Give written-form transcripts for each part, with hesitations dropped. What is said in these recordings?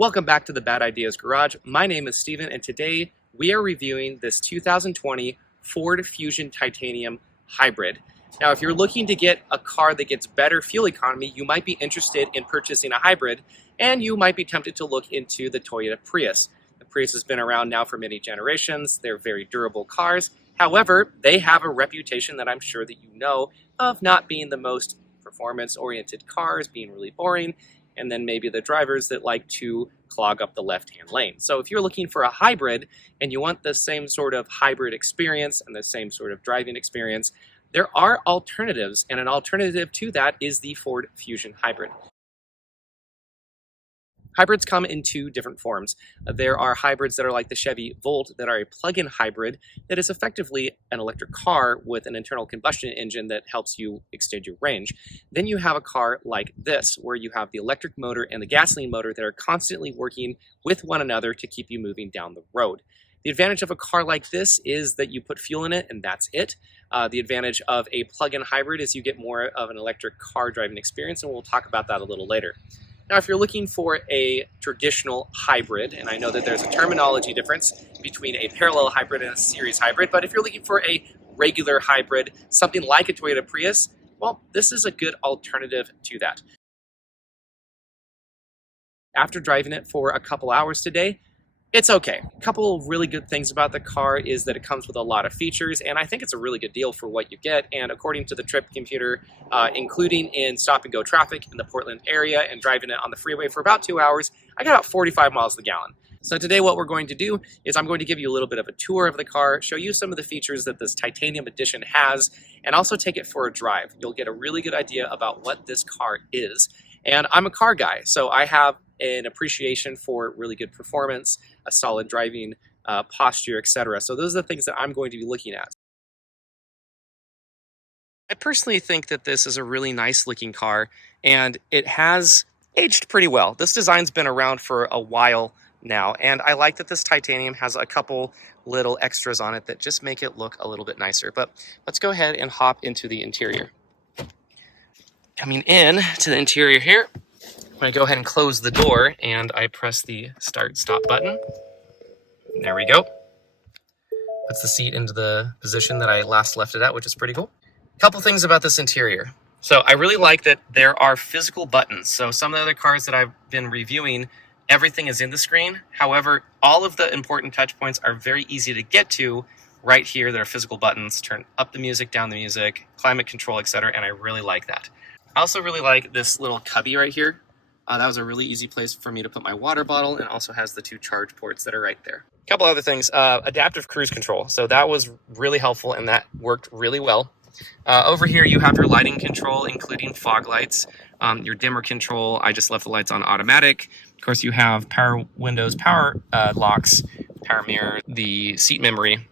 Welcome back to the Bad Ideas Garage. My name is Steven, and today we are reviewing this 2020 Ford Fusion Titanium Hybrid. Now, if you're looking to get a car that gets better fuel economy, you might be interested in purchasing a hybrid, and you might be tempted to look into the Toyota Prius. The Prius has been around now for many generations. They're very durable cars. However, they have a reputation that I'm sure that you know of not being the most performance-oriented cars, being really boring, and then maybe the drivers that like to clog up the left-hand lane. So if you're looking for a hybrid and you want the same sort of hybrid experience and the same sort of driving experience, there are alternatives, and an alternative to that is the Ford Fusion Hybrid. Hybrids come in two different forms. There are hybrids that are like the Chevy Volt that are a plug-in hybrid that is effectively an electric car with an internal combustion engine that helps you extend your range. Then you have a car like this, where you have the electric motor and the gasoline motor that are constantly working with one another to keep you moving down the road. The advantage of a car like this is that you put fuel in it and that's it. The advantage of a plug-in hybrid is you get more of an electric car driving experience, and we'll talk about that a little later. Now, if you're looking for a traditional hybrid, and I know that there's a terminology difference between a parallel hybrid and a series hybrid, but if you're looking for a regular hybrid, something like a Toyota Prius, well, this is a good alternative to that. After driving it for a couple hours today, it's okay. A couple of really good things about the car is that it comes with a lot of features, and I think it's a really good deal for what you get. And according to the trip computer, including in stop-and-go traffic in the Portland area and driving it on the freeway for about 2 hours, I got about 45 miles to the gallon. So today what we're going to do is I'm going to give you a little bit of a tour of the car, show you some of the features that this Titanium Edition has, and also take it for a drive. You'll get a really good idea about what this car is. And I'm a car guy, so I have an appreciation for really good performance, a solid driving posture, etc. So those are the things that I'm going to be looking at. I personally think that this is a really nice looking car, and it has aged pretty well. This design's been around for a while now, and I like that this Titanium has a couple little extras on it that just make it look a little bit nicer. But let's go ahead and hop into the interior. Coming in to the interior here, I'm going to go ahead and close the door, and I press the start-stop button. There we go. Puts the seat into the position that I last left it at, which is pretty cool. A couple things about this interior. So I really like that there are physical buttons. So some of the other cars that I've been reviewing, everything is in the screen. However, all of the important touch points are very easy to get to right here. There are physical buttons, turn up the music, down the music, climate control, etc. And I really like that. I also really like this little cubby right here. That was a really easy place for me to put my water bottle, and also has the two charge ports that are right there. A couple other things, adaptive cruise control. So that was really helpful, and that worked really well. Over here you have your lighting control, including fog lights, your dimmer control. I just left the lights on automatic. Of course, you have power windows, power locks, power mirror, the seat memory.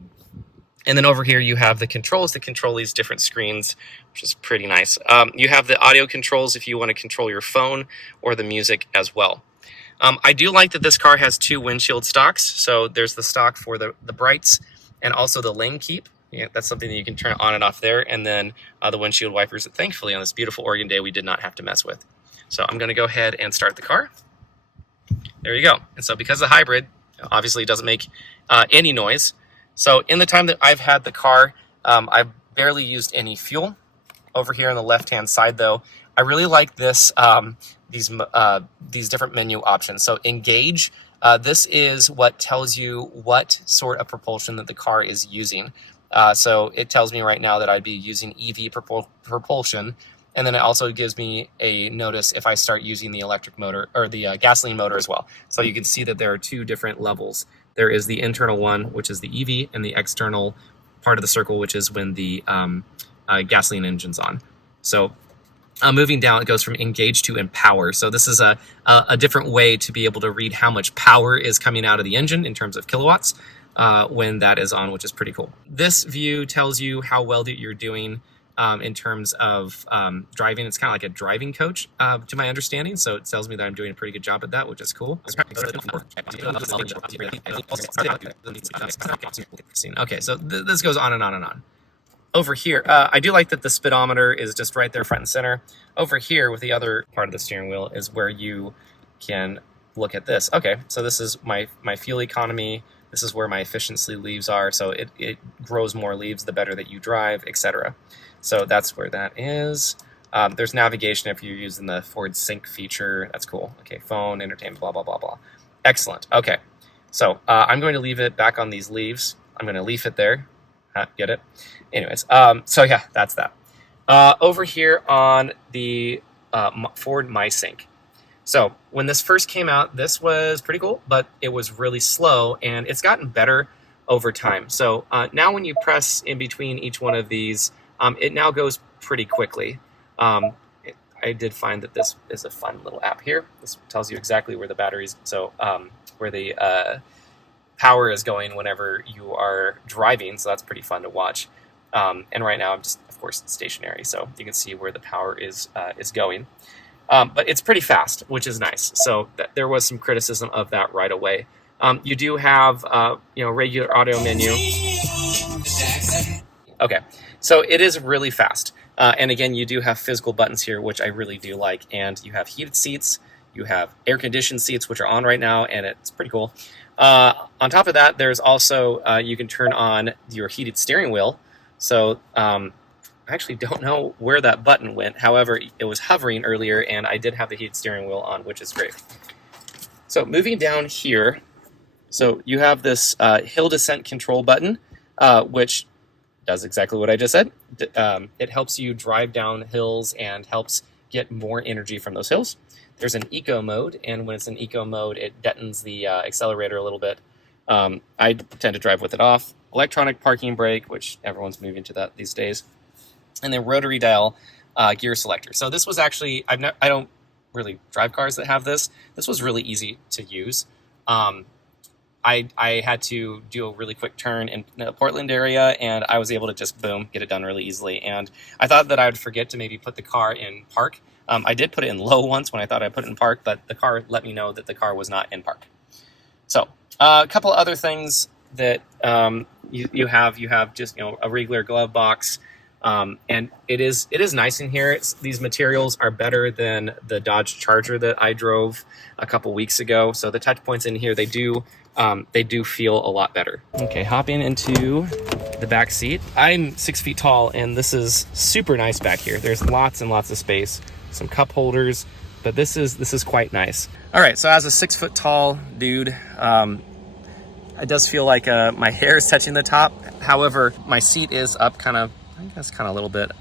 And then over here you have the controls to control these different screens, which is pretty nice. You have the audio controls if you want to control your phone or the music as well. I do like that this car has two windshield stocks. So there's the stock for the brights and also the lane keep. Yeah, that's something that you can turn on and off there. And then the windshield wipers that thankfully on this beautiful Oregon day we did not have to mess with. So I'm going to go ahead and start the car. There you go. And so because the hybrid obviously doesn't make any noise, so in the time that I've had the car, I've barely used any fuel. Over here on the left-hand side, though, I really like this these different menu options. So engage, this is what tells you what sort of propulsion that the car is using. So it tells me right now that I'd be using EV propulsion, and then it also gives me a notice if I start using the electric motor or the gasoline motor as well. So you can see that there are two different levels. There is the internal one, which is the EV, and the external part of the circle, which is when the gasoline engine's on. So moving down, it goes from engage to empower. So this is a different way to be able to read how much power is coming out of the engine in terms of kilowatts when that is on, which is pretty cool. This view tells you how well that you're doing in terms of driving. It's kind of like a driving coach, to my understanding. So it tells me that I'm doing a pretty good job at that, which is cool. Okay, so this goes on and on and on. Over here, I do like that the speedometer is just right there front and center. Over here with the other part of the steering wheel is where you can look at this. Okay, so this is my fuel economy. This is where my efficiency leaves are. So it grows more leaves the better that you drive, etc. So that's where that is. There's navigation if you're using the Ford Sync feature. That's cool. Okay, phone, entertainment, blah, blah, blah, blah. Excellent. Okay, so I'm going to leave it back on these leaves. I'm going to leave it there. Get it? Anyways, so yeah, that's that. Over here on the Ford MySync. So when this first came out, this was pretty cool, but it was really slow, and it's gotten better over time. So now when you press in between each one of these, it now goes pretty quickly. I did find that this is a fun little app here. This tells you exactly where the batteries, so where the power is going whenever you are driving, so that's pretty fun to watch. And right now I'm just, of course, stationary, so you can see where the power is going. But it's pretty fast, which is nice. So there was some criticism of that right away. You do have, regular audio menu. Okay, so it is really fast. And again, you do have physical buttons here, which I really do like. And you have heated seats, you have air-conditioned seats, which are on right now, and it's pretty cool. On top of that, there's also, you can turn on your heated steering wheel. So I actually don't know where that button went. However, it was hovering earlier, and I did have the heated steering wheel on, which is great. So moving down here, so you have this hill descent control button, which does exactly what I just said. It helps you drive down hills and helps get more energy from those hills. There's an eco mode, and when it's in eco mode, it deadens the accelerator a little bit. I tend to drive with it off. Electronic parking brake, which everyone's moving to that these days. And then rotary dial gear selector. So this was actually, I don't really drive cars that have this. This was really easy to use. I had to do a really quick turn in the Portland area, and I was able to just, boom, get it done really easily. And I thought that I would forget to maybe put the car in park. I did put it in low once when I thought I put it in park, but the car let me know that the car was not in park. So a couple other things that you have just a regular glove box, and it is nice in here. These materials are better than the Dodge Charger that I drove a couple weeks ago. So the touch points in here, they do feel a lot better. Okay, hopping into the back seat. I'm 6 feet tall, and this is super nice back here. There's lots and lots of space, some cup holders, but this is quite nice. All right, so as a 6 foot tall dude, it does feel like my hair is touching the top. However, my seat is up I guess a little bit.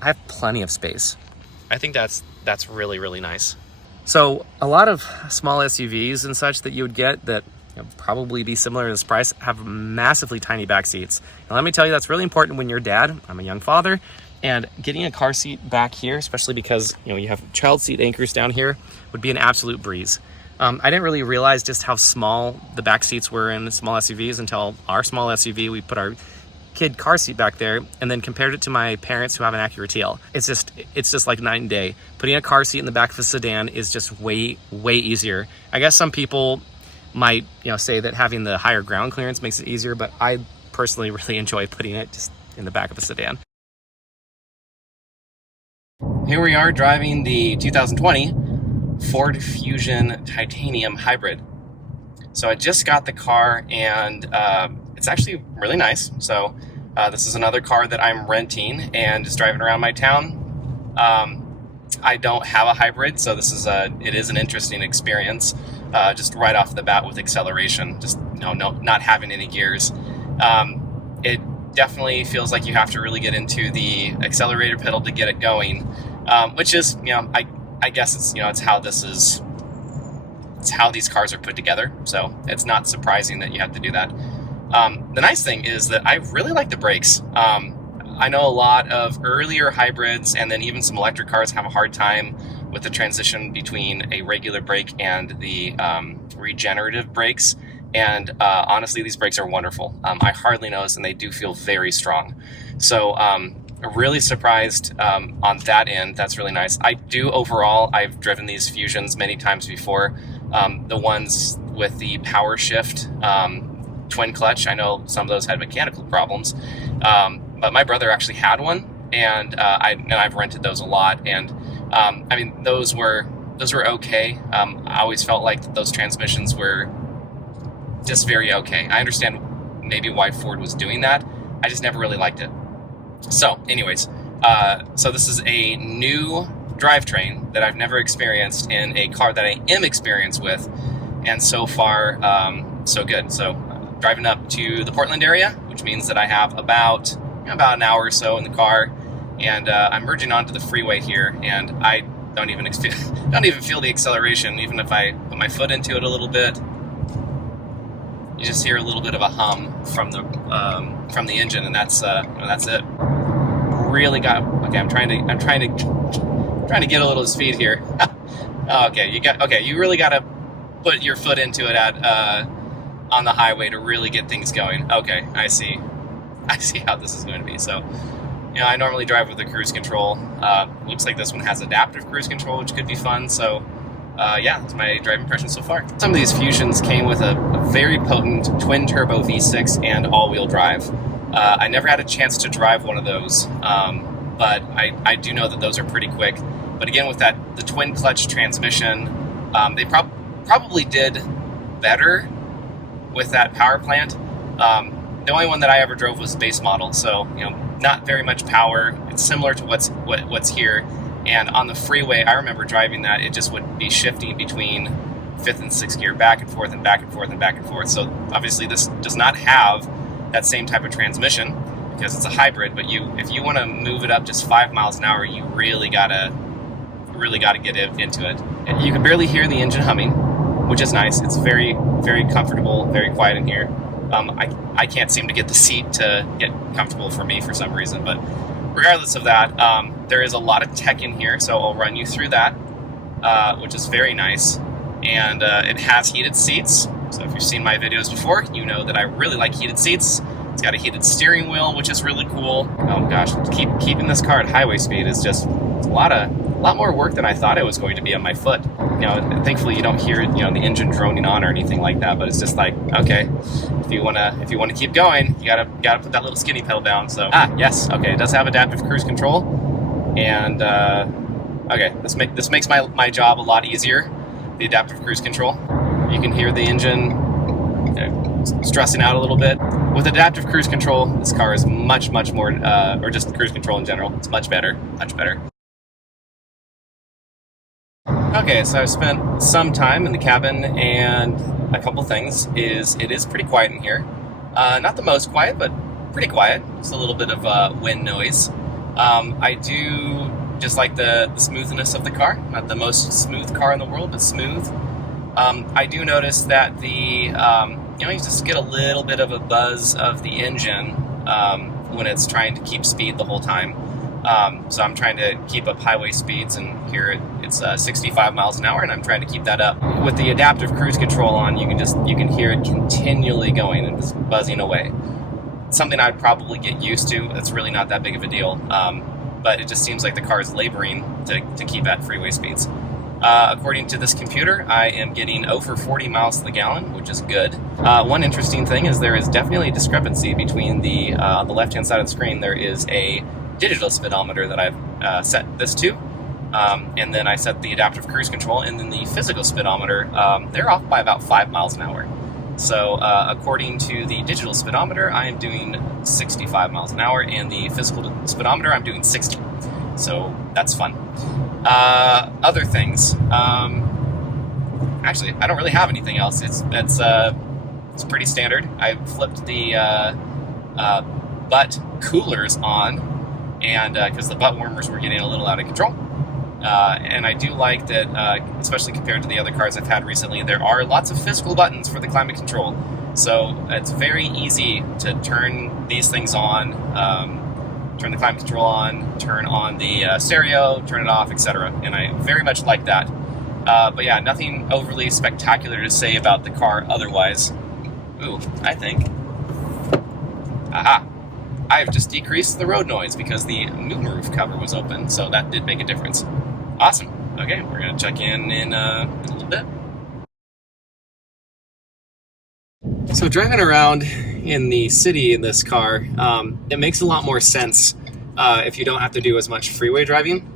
I have plenty of space. I think that's really, really nice. So a lot of small SUVs and such that you would get that probably be similar to this price have massively tiny back seats. And let me tell you, that's really important when you're a dad. I'm a young father, and getting a car seat back here, especially because you have child seat anchors down here, would be an absolute breeze. I didn't really realize just how small the back seats were in small SUVs until our small SUV, we put our kid car seat back there and then compared it to my parents who have an Acura TL. It's just like night and day. Putting a car seat in the back of a sedan is just way, way easier. I guess some people might say that having the higher ground clearance makes it easier, but I personally really enjoy putting it just in the back of a sedan. Here we are driving the 2020 Ford Fusion Titanium Hybrid. So I just got the car, and it's actually really nice. So this is another car that I'm renting and just driving around my town. I don't have a hybrid, so it is an interesting experience. Just right off the bat with acceleration, just not having any gears. It definitely feels like you have to really get into the accelerator pedal to get it going, which is, I guess it's how it's how these cars are put together. So it's not surprising that you have to do that. The nice thing is that I really like the brakes. I know a lot of earlier hybrids and then even some electric cars have a hard time with the transition between a regular brake and the regenerative brakes. And honestly, these brakes are wonderful. I hardly notice, and they do feel very strong. So really surprised on that end. That's really nice. I've driven these Fusions many times before. The ones with the power shift twin clutch, I know some of those had mechanical problems, but my brother actually had one, and I've rented those a lot. And those were those were okay. I always felt like those transmissions were just very okay. I understand maybe why Ford was doing that. I just never really liked it. So anyways, so this is a new drivetrain that I've never experienced in a car that I am experienced with, and so far so good. So driving up to the Portland area, which means that I have about an hour or so in the car, and I'm merging onto the freeway here, and I don't even feel the acceleration. Even if I put my foot into it a little bit, you just hear a little bit of a hum from the engine, and that's it. Really got okay. I'm trying to get a little speed here. Okay, you really got to put your foot into it on the highway to really get things going. Okay, I see how this is going to be. So, I normally drive with the cruise control. Looks like this one has adaptive cruise control, which could be fun. So, yeah, that's my driving impression so far. Some of these Fusions came with a very potent twin-turbo V6 and all-wheel drive. I never had a chance to drive one of those, but I do know that those are pretty quick. But again, with the twin-clutch transmission, they probably did better with that power plant. The only one that I ever drove was base model, so not very much power. It's similar to what's here. And on the freeway, I remember driving that, it just would be shifting between fifth and sixth gear, back and forth and back and forth and back and forth. So obviously this does not have that same type of transmission because it's a hybrid, but if you want to move it up just 5 miles an hour, you really gotta get into it. You can barely hear the engine humming, which is nice. It's very, very comfortable, very quiet in here. I can't seem to get the seat to get comfortable for me for some reason, but regardless of that, there is a lot of tech in here, so I'll run you through that, which is very nice. And it has heated seats, so if you've seen my videos before, you know that I really like heated seats. It's got a heated steering wheel, which is really cool. Oh gosh, keeping this car at highway speed is just a lot more work than I thought it was going to be on my foot. Thankfully you don't hear the engine droning on or anything like that, but it's just like, okay, if you wanna keep going, you gotta put that little skinny pedal down. So yes, okay, it does have adaptive cruise control, and okay, this makes my job a lot easier. The adaptive cruise control, you can hear the engine stressing out a little bit. With adaptive cruise control, this car is much more, or just cruise control in general, it's much better. Okay, so I've spent some time in the cabin, and a couple things it is pretty quiet in here. Not the most quiet, but pretty quiet. Just a little bit of wind noise. I do just like the smoothness of the car. Not the most smooth car in the world, but smooth. I do notice that you just get a little bit of a buzz of the engine when it's trying to keep speed the whole time. So I'm trying to keep up highway speeds, and here it's 65 miles an hour, and I'm trying to keep that up. With the adaptive cruise control on, you can hear it continually going and just buzzing away. Something I'd probably get used to. It's really not that big of a deal, but it just seems like the car is laboring to keep at freeway speeds. According to this computer, I am getting over 40 miles to the gallon, which is good. One interesting thing is there is definitely a discrepancy between on the left-hand side of the screen, there is a digital speedometer that I've set this to, and then I set the adaptive cruise control, and then the physical speedometer, they're off by about 5 miles an hour. So according to the digital speedometer, I am doing 65 miles an hour, and the physical speedometer, I'm doing 60. So that's fun. Other things. Actually, I don't really have anything else. It's pretty standard. I flipped the butt coolers on, and because the butt warmers were getting a little out of control. And I do like that, especially compared to the other cars I've had recently, there are lots of physical buttons for the climate control. So it's very easy to turn these things on, turn the climate control on, turn on the stereo, turn it off, etc. And I very much like that. But yeah, nothing overly spectacular to say about the car otherwise. Ooh, I think. Aha! I've just decreased the road noise because the moonroof cover was open, so that did make a difference. Awesome. Okay, we're going to check in a little bit. So driving around in the city in this car, it makes a lot more sense if you don't have to do as much freeway driving.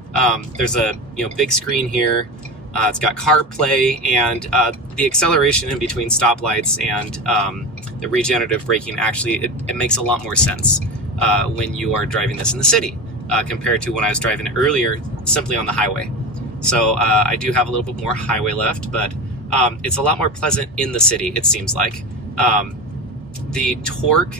There's a big screen here. It's got CarPlay, and the acceleration in between stoplights and the regenerative braking, actually, it makes a lot more sense when you are driving this in the city compared to when I was driving it earlier simply on the highway. So I do have a little bit more highway left, but it's a lot more pleasant in the city, it seems like. The torque,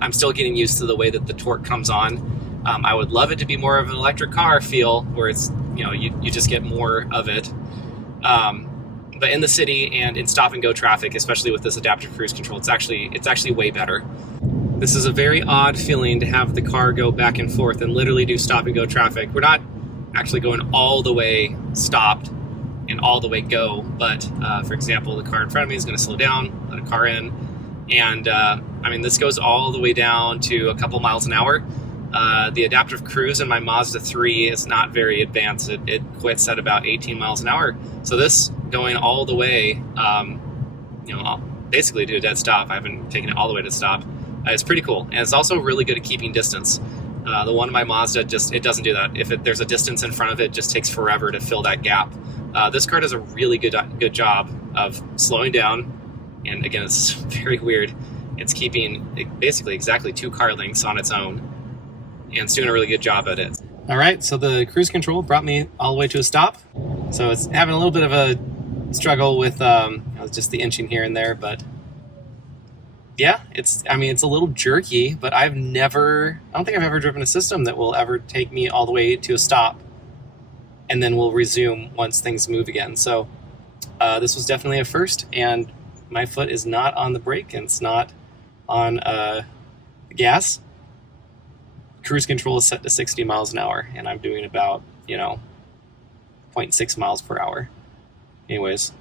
I'm still getting used to the way that the torque comes on. I would love it to be more of an electric car feel, where it's, you just get more of it. But in the city and in stop and go traffic, especially with this adaptive cruise control, it's actually way better. This is a very odd feeling to have the car go back and forth and literally do stop and go traffic. We're not actually going all the way stopped and all the way go, but for example, the car in front of me is going to slow down, let a car in, and this goes all the way down to a couple miles an hour. The adaptive cruise in my Mazda 3 is not very advanced. It quits at about 18 miles an hour. So this going all the way, basically to a dead stop. I haven't taken it all the way to stop. It's pretty cool, and it's also really good at keeping distance. The one in my Mazda it doesn't do that. If there's a distance in front of it, it just takes forever to fill that gap. This car does a really good job of slowing down, and again, it's very weird. It's keeping basically exactly 2 car lengths on its own, and it's doing a really good job at it. All right, so the cruise control brought me all the way to a stop. So it's having a little bit of a struggle with just the inching here and there, but yeah, it's a little jerky, but I don't think I've ever driven a system that will ever take me all the way to a stop and then will resume once things move again. So this was definitely a first, and my foot is not on the brake and it's not on the gas. Cruise control is set to 60 miles an hour, and I'm doing about, 0.6 miles per hour. Anyways,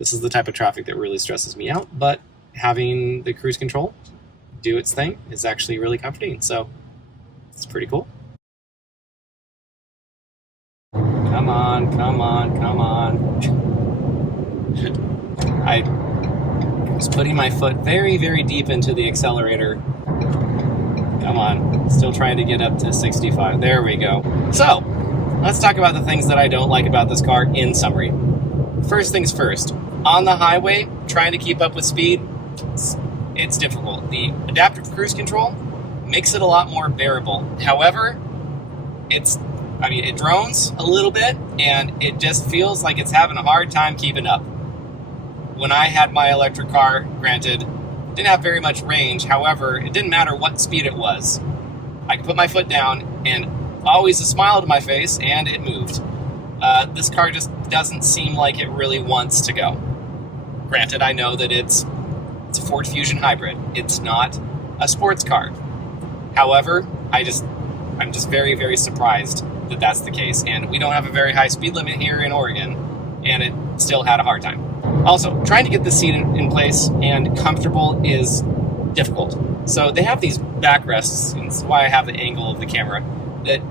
this is the type of traffic that really stresses me out, but having the cruise control do its thing is actually really comforting, so it's pretty cool. Come on. I was putting my foot very, very deep into the accelerator. Come on, still trying to get up to 65. There we go. So, let's talk about the things that I don't like about this car in summary. First things first, on the highway, trying to keep up with speed, it's difficult. The adaptive cruise control makes it a lot more bearable. However, it drones a little bit, and it just feels like it's having a hard time keeping up. When I had my electric car, granted, didn't have very much range. However, it didn't matter what speed it was. I could put my foot down and always a smile to my face, and it moved. This car just doesn't seem like it really wants to go. Granted, I know that it's a Ford Fusion hybrid. It's not a sports car. However, I'm just very, very surprised that that's the case. And we don't have a very high speed limit here in Oregon, and it still had a hard time. Also, trying to get the seat in place and comfortable is difficult. So they have these backrests, and that's why I have the angle of the camera, that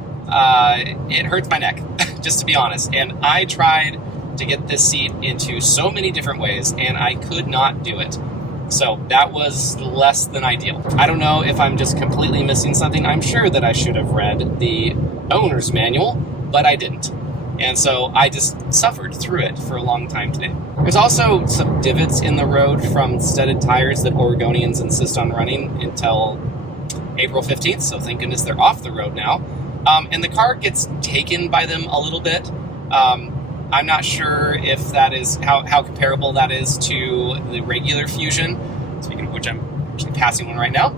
it hurts my neck, just to be honest. And I tried to get this seat into so many different ways, and I could not do it. So that was less than ideal. I don't know if I'm just completely missing something. I'm sure that I should have read the owner's manual, but I didn't. And so I just suffered through it for a long time today. There's also some divots in the road from studded tires that Oregonians insist on running until April 15th, so thank goodness they're off the road now. And the car gets taken by them a little bit. I'm not sure if that is how comparable that is to the regular Fusion. Speaking of which, I'm actually passing one right now.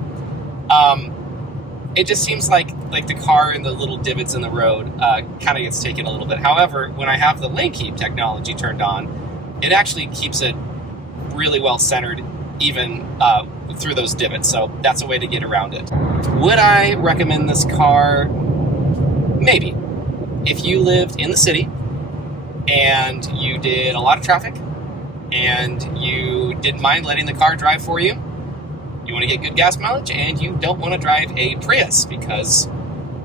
It just seems like the car and the little divots in the road kind of gets taken a little bit. However, when I have the lane keep technology turned on, it actually keeps it really well centered, even through those divots. So that's a way to get around it. Would I recommend this car? Maybe. If you lived in the city and you did a lot of traffic and you didn't mind letting the car drive for you, you want to get good gas mileage, and you don't want to drive a Prius because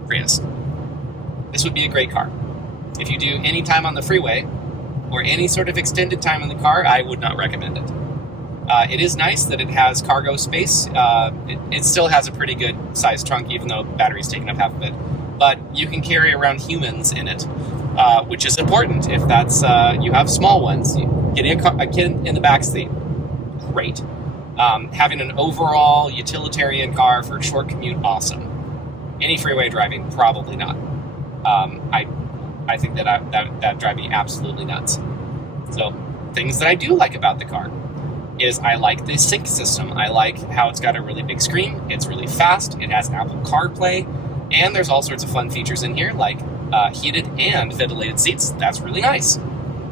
Prius. This would be a great car. If you do any time on the freeway or any sort of extended time in the car, I would not recommend it. It is nice that it has cargo space. It still has a pretty good sized trunk, even though battery's taking up half of it. but you can carry around humans in it, which is important if that's you have small ones. Getting a kid in the back seat, great. Having an overall utilitarian car for a short commute, awesome. Any freeway driving, probably not. I think that drive me absolutely nuts. So things that I do like about the car is I like the sync system. I like how it's got a really big screen. It's really fast. It has Apple CarPlay, and there's all sorts of fun features in here like heated and ventilated seats. That's really nice.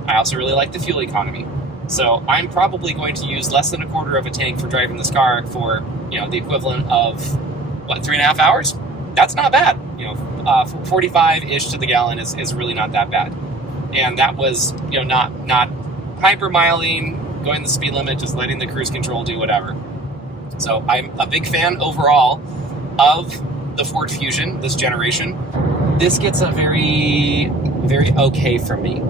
I also really like the fuel economy. So I'm probably going to use less than a quarter of a tank for driving this car for, the equivalent of, 3.5 hours? That's not bad. 45-ish to the gallon is really not that bad. And that was, not hypermiling, going the speed limit, just letting the cruise control do whatever. So I'm a big fan overall of the Ford Fusion this generation. This gets a very, very okay from me.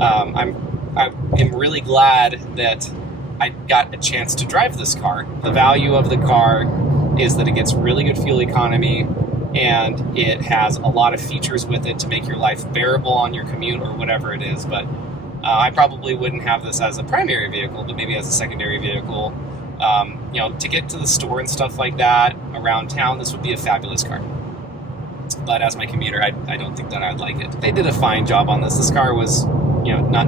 I am really glad that I got a chance to drive this car. The value of the car is that it gets really good fuel economy, and it has a lot of features with it to make your life bearable on your commute or whatever it is. But I probably wouldn't have this as a primary vehicle, but maybe as a secondary vehicle. To get to the store and stuff like that around town, this would be a fabulous car. But as my commuter, I don't think that I'd like it. They did a fine job on this. This car was, not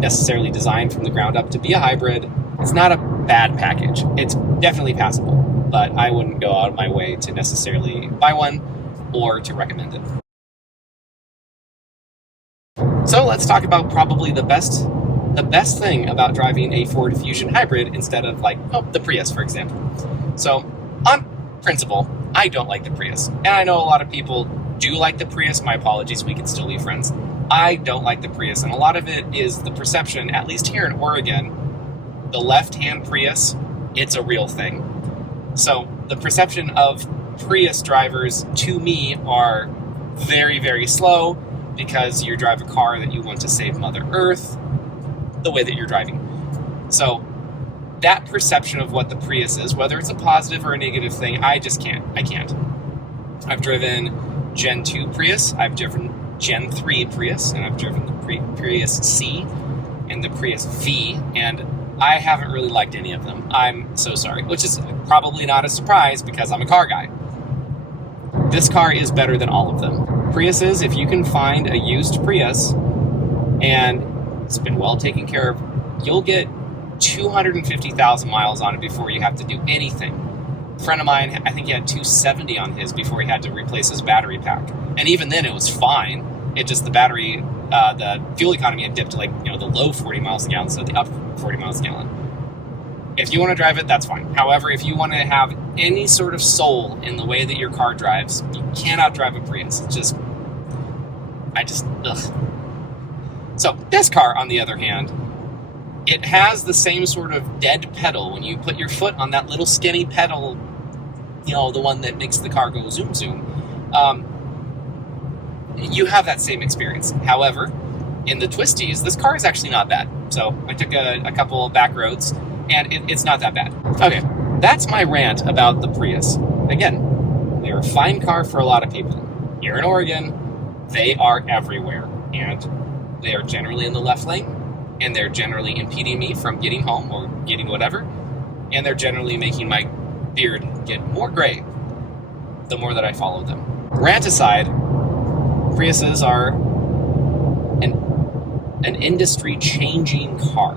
necessarily designed from the ground up to be a hybrid. It's not a bad package. It's definitely passable, but I wouldn't go out of my way to necessarily buy one or to recommend it. So let's talk about probably the best thing about driving a Ford Fusion hybrid instead of the Prius, for example. So on principle, I don't like the Prius. And I know a lot of people do like the Prius. My apologies, we can still be friends. I don't like the Prius, and a lot of it is the perception, at least here in Oregon, the left-hand Prius, it's a real thing. So the perception of Prius drivers to me are very, very slow because you drive a car that you want to save Mother Earth the way that you're driving. So that perception of what the Prius is, whether it's a positive or a negative thing, I can't. I've driven Gen 2 Prius, I've driven Gen 3 Prius, and I've driven the Prius C and the Prius V, and I haven't really liked any of them. I'm so sorry, which is probably not a surprise because I'm a car guy. This car is better than all of them. Priuses, if you can find a used Prius and it's been well taken care of, you'll get 250,000 miles on it before you have to do anything. A friend of mine, I think he had 270 on his before he had to replace his battery pack. And even then it was fine. It just, the battery, the fuel economy had dipped to the low 40 miles a gallon instead of the up 40 miles a gallon. If you want to drive it, that's fine. However, if you want to have any sort of soul in the way that your car drives, you cannot drive a Prius. It's ugh. So this car, on the other hand, it has the same sort of dead pedal. When you put your foot on that little skinny pedal, the one that makes the car go zoom zoom, you have that same experience. However, in the twisties, this car is actually not bad. So I took a couple back roads, and it's not that bad. Okay, that's my rant about the Prius. Again, they're a fine car for a lot of people. Here in Oregon, they are everywhere, and they are generally in the left lane, and they're generally impeding me from getting home or getting whatever, and they're generally making my beard get more gray the more that I follow them. Rant aside, Priuses are an industry-changing car,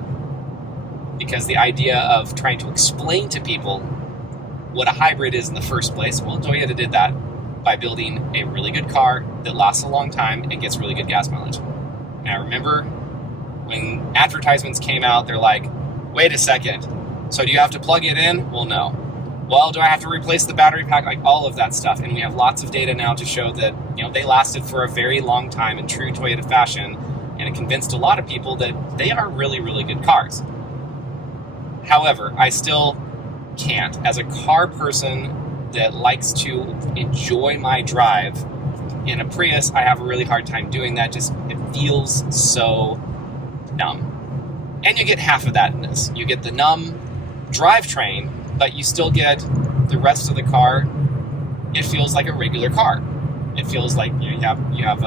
because the idea of trying to explain to people what a hybrid is in the first place, well, Toyota did that by building a really good car that lasts a long time and gets really good gas mileage. And I remember when advertisements came out, they're like, wait a second, so do you have to plug it in? Well, no. Well, do I have to replace the battery pack? All of that stuff. And we have lots of data now to show that, they lasted for a very long time in true Toyota fashion, and it convinced a lot of people that they are really, really good cars. However, I still can't. As a car person that likes to enjoy my drive, in a Prius, I have a really hard time doing that. It feels so numb. And you get half of that in this. You get the numb drivetrain, but you still get the rest of the car. It feels like a regular car. It feels like you have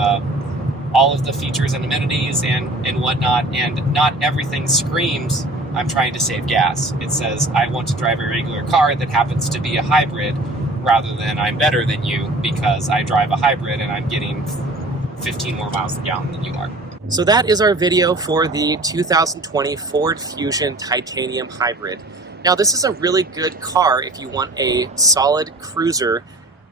all of the features and amenities and whatnot, and not everything screams, I'm trying to save gas. It says, I want to drive a regular car that happens to be a hybrid, rather than I'm better than you because I drive a hybrid and I'm getting 15 more miles a gallon than you are. So that is our video for the 2020 Ford Fusion Titanium Hybrid. Now, this is a really good car if you want a solid cruiser,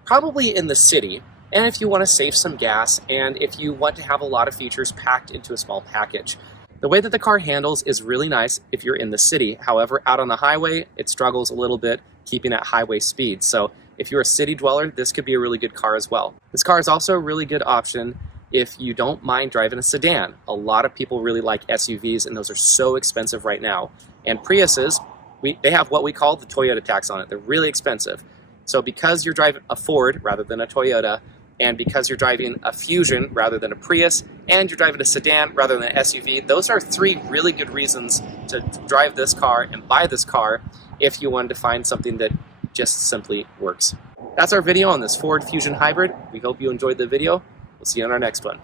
probably in the city, and if you want to save some gas, and if you want to have a lot of features packed into a small package. The way that the car handles is really nice if you're in the city. However, out on the highway, it struggles a little bit keeping at highway speed. So if you're a city dweller, this could be a really good car as well. This car is also a really good option if you don't mind driving a sedan. A lot of people really like SUVs, and those are so expensive right now. And Priuses, they have what we call the Toyota tax on it. They're really expensive. So because you're driving a Ford rather than a Toyota, and because you're driving a Fusion rather than a Prius, and you're driving a sedan rather than an SUV, those are three really good reasons to drive this car and buy this car if you wanted to find something that just simply works. That's our video on this Ford Fusion Hybrid. We hope you enjoyed the video. We'll see you on our next one.